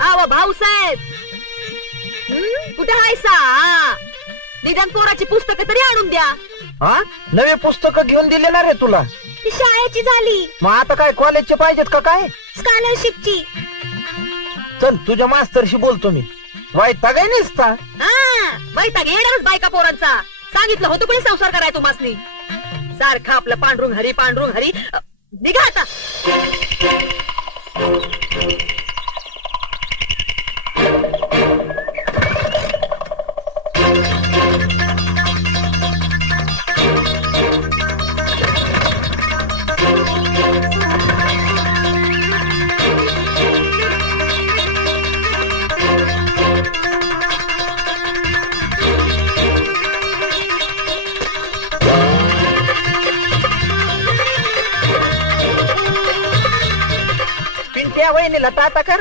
आवा भाऊसाहेब, कुठे हायसा? निदान पोराची पुस्तकं तरी आणून द्या. हा, नवे पुस्तकं घेऊन दिले ना रे तुला? ती शाळेची झाली. मग आता काय कॉलेजचे पाहिजेत का काय? स्कॉलरशिपची. चल तुझ्या मास्तरशी बोलतो मी. वैताग आहे निसता. वैताग येणारच बायका पोरांचा. सांगितलं होतं कोणी संसार कराय तुम्हासनी. सारखं आपलं पांडुरंग हरी पांडुरंग हरी. निघा आता. पिंट्या वहिनीला टाटा कर.